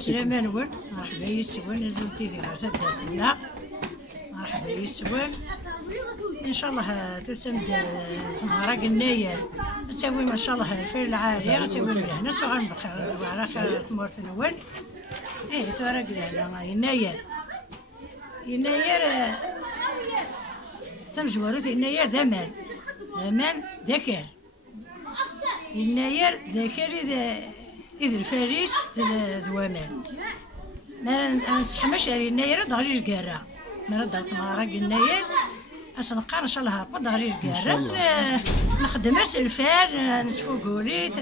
السلامة نقول مرحبا يسون نزلتي في غرفتنا مرحبا يسون ان شاء الله تسمد زهرة قناية تسوي ما شاء الله الفيل العالية تسوي لهنا تغنبق على خير تمورت نول تورق لهنا يناير تمجورت يناير دمان ذكر يناير ذكر إذا الفارس ذوامان ما نسحمش يناير ضغري القارة ما ردت مهارة يناير أصنقار إن شاء الله هرقد ضغري القارة نخدم الفار نسفو قوليت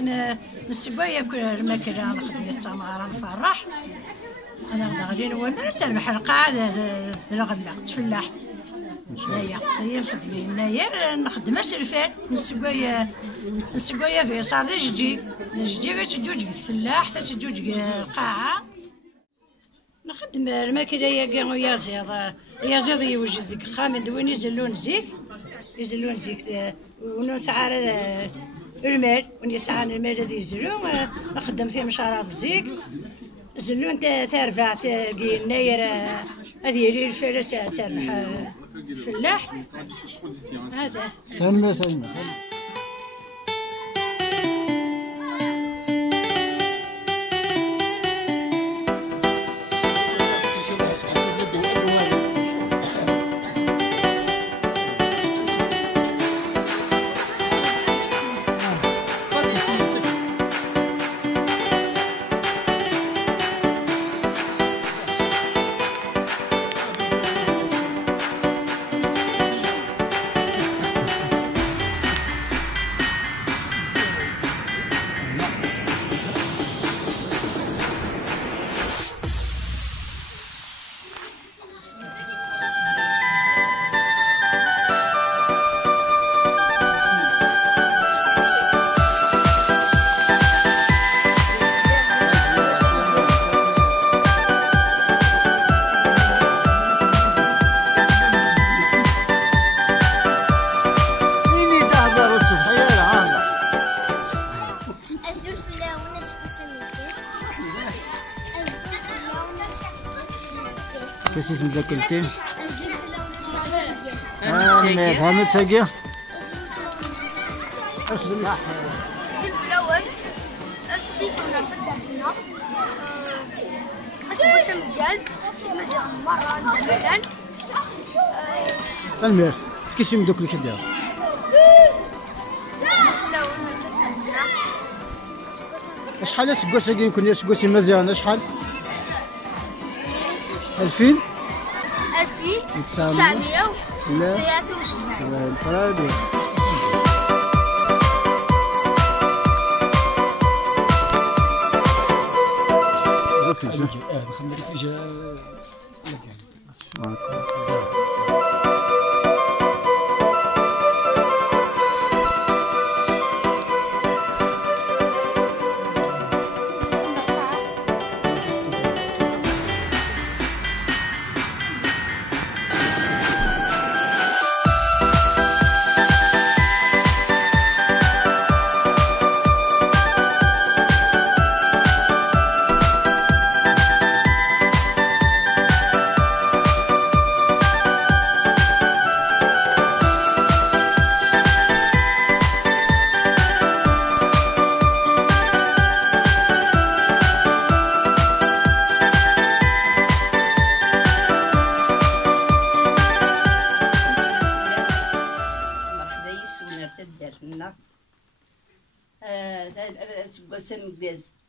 نسقويا كل الماكلة نخدم التمارة نفرح أنا ضغري نوامان تربح القاعة الغلة تفلاح هي نخدم يناير نخدم الفار نسقويا في صار جدي تجوج الفلاح تجوج القاعة نخدم الماكلة يا زيض يوجد ديك خامد وين يزلون زيك ونسعر المال وين يسعر المال هذا يزلون نخدم فيه مشارات زيك زلون تربع يناير هذه هي الفارس تربح الفلاح هذا تم كيف مذاكرتي؟ فهمت تاقي؟ الزلف الأول أرسلنا في الدهنة أسبوع الغاز مزيان مرة مثلا المير كيف يمدوك لك ديال؟ الزلف الأول في الدهنة شحال سكوسي كيكون سكوسي مزيان شحال؟ 2000 900 لا 23 لا الفرادي دخلنا لك جا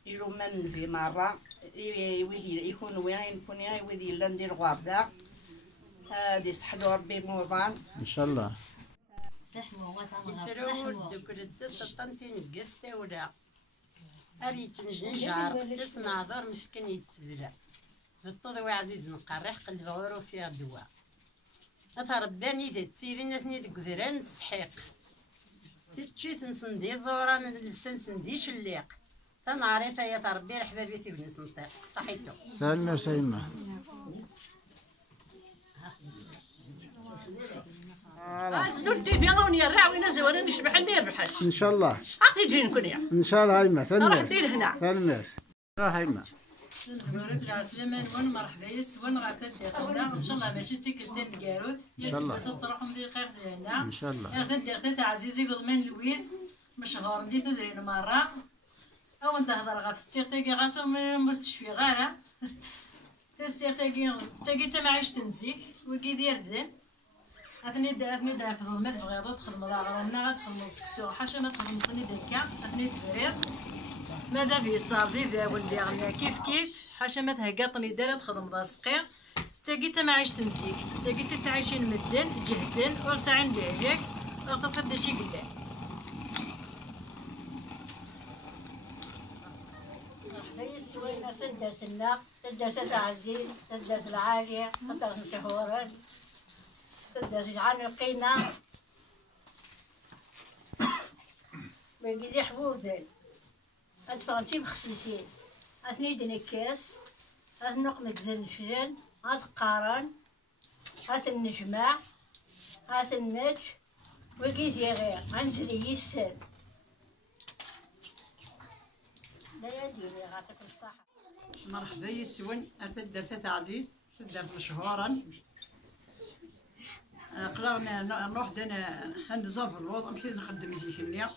يرومن في مرة يكون وين ويدي لندير غابة هذه صحلو ربي موضان ان شاء الله ترود كل السلطان فين القسطة ولا أريد نجار قدس ناظر مسكين يتبلع بالطوض عزيز نقرح قلب غورو فيها دواء أترباني ذا تسيرين اثني ذا قذران السحيق تتشيت نسندي زوران نلبسن سندي شليق تنعرف يا تربي حبابيتي بنس نطيق صحيتو سلمى سلمى زرتي في غوني الراوي نزل وانا نشبح اللي يربحش ان شاء الله اختي تجي نكون ان شاء الله هايمه سلمى راح دير هنا سلمى راح هايمه زوارت العسلامة ون مرحبا يسون غاتن ديقنا ان شاء الله ماشي تيكلتين الكاروت يسبس تروحهم دقيق ديالنا ان شاء الله. غاتن ديقنا عزيزي قضمان لويس مشغور دي تدرين مرة او نهضر غا في السيقتي غاسو مستشفي غالا السيقتي تاقي معيش تنسيك وكي دير دين اثني دا خدمة تبغي تخدم غاغرنا غتخدم سكسو حاشا ما تخدمتني ديكا اثني تفريض ماذا في صافي في ولدي غنى كيف حاشا ما تهقاطني دايره تخدم راسقي تاقي ما عايش تنسيك تاقي تعيشين مدن جهدن ورسعين ليك وقف هذا شي قلال ليس وين سدرت لنا سدرت العزيز سدرت العالية سدرت الشهورات سدرت عن القيمة بقي حبوبين أدفعتي بخصيصين أثني دنكاس أثنقمك ذا الفجل هاث قارن هاث النجمع هاث النج وقي زيغير عنزلي يسر لا يديني غاتك الصحة. مرحبا يسون ارتد درت عزيز درت مشهورا قرانا نروح دنا هندزا في الوضع مشيت نخدم زيكنيا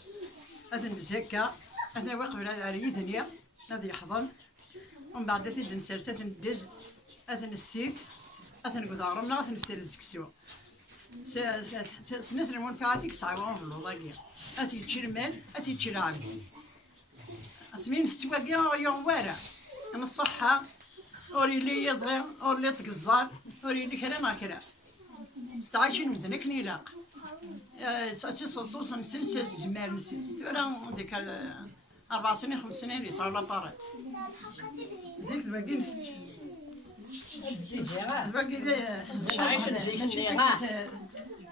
اثن هكا اثنا واقف على يدنيا هذا يحضن ومن بعد تيد نسرس اثن الدز اثن السيف اثن قدارمنا اثن فتر سكسيو سنة المنفعة ساعة في الوضع اثي تشير مال اثي تشير عامل اسمين تتواقع يغوارع انا الصحة اوري لي يصغر اوري لي تقزار اوري لي كرا مع كرا تعيشين مدنك نيلاق ساسي صوصا سلسل جمال نسيت انا ديك 4 سنين 5 سنين اللي صار لا طاري زيت الباقي الباقي عايش نزيك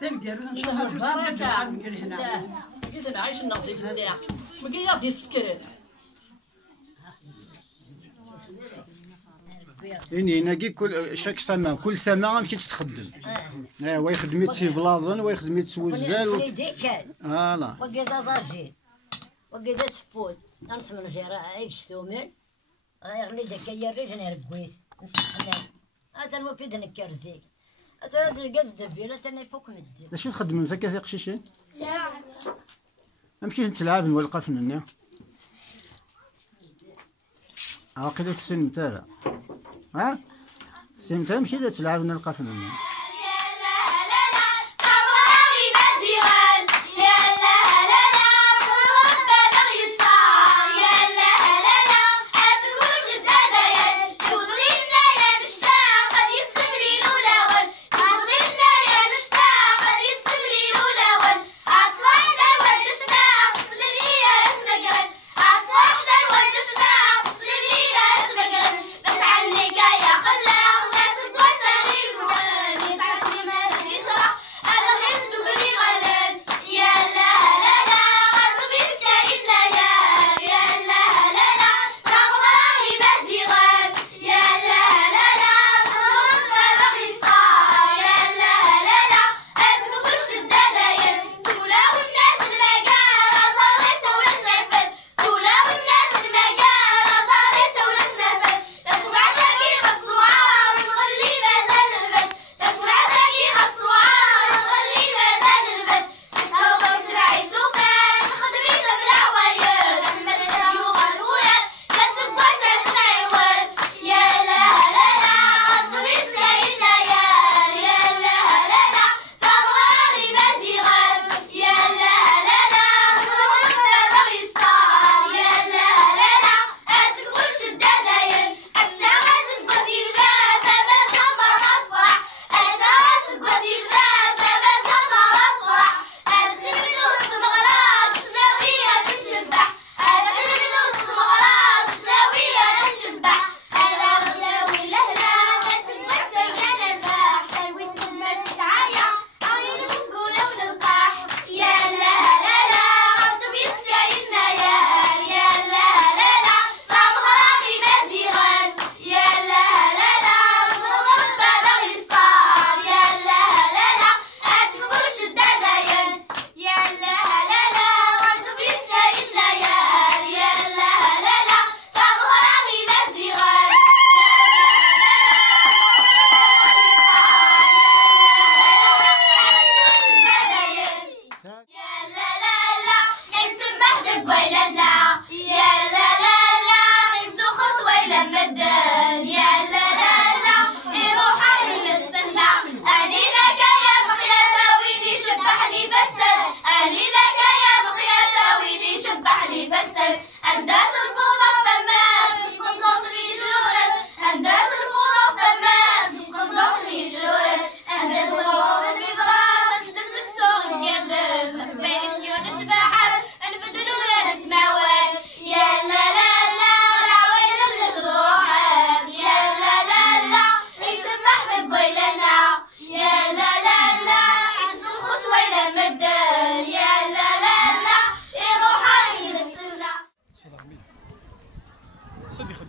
تلقى ان شاء الله توصل من هنا كذا عايش النصيب هذا ما يرضي السكر يعني ناقي كل شاك سما كل سما مشيت تخدم ايوا خدمت في بلاصن وخدمت سوزال فوالا وقيدا ضرجين وقيدا سبوت نص من جرا عيش تومل غيغلي داك يريج انا ركويت نسخنا هذا ما في دنك كرزيك هذا القد دبيله انا فوق ندير اش تخدم انت كيف قشيشين مشيت نتلعب نولقى فنانيا عاقلة السن نتاعها ها السن نتاعها مشيت تلعب نلقى فنانيا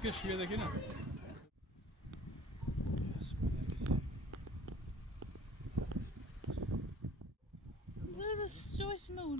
فيها شويه داك هنا. شو اسمه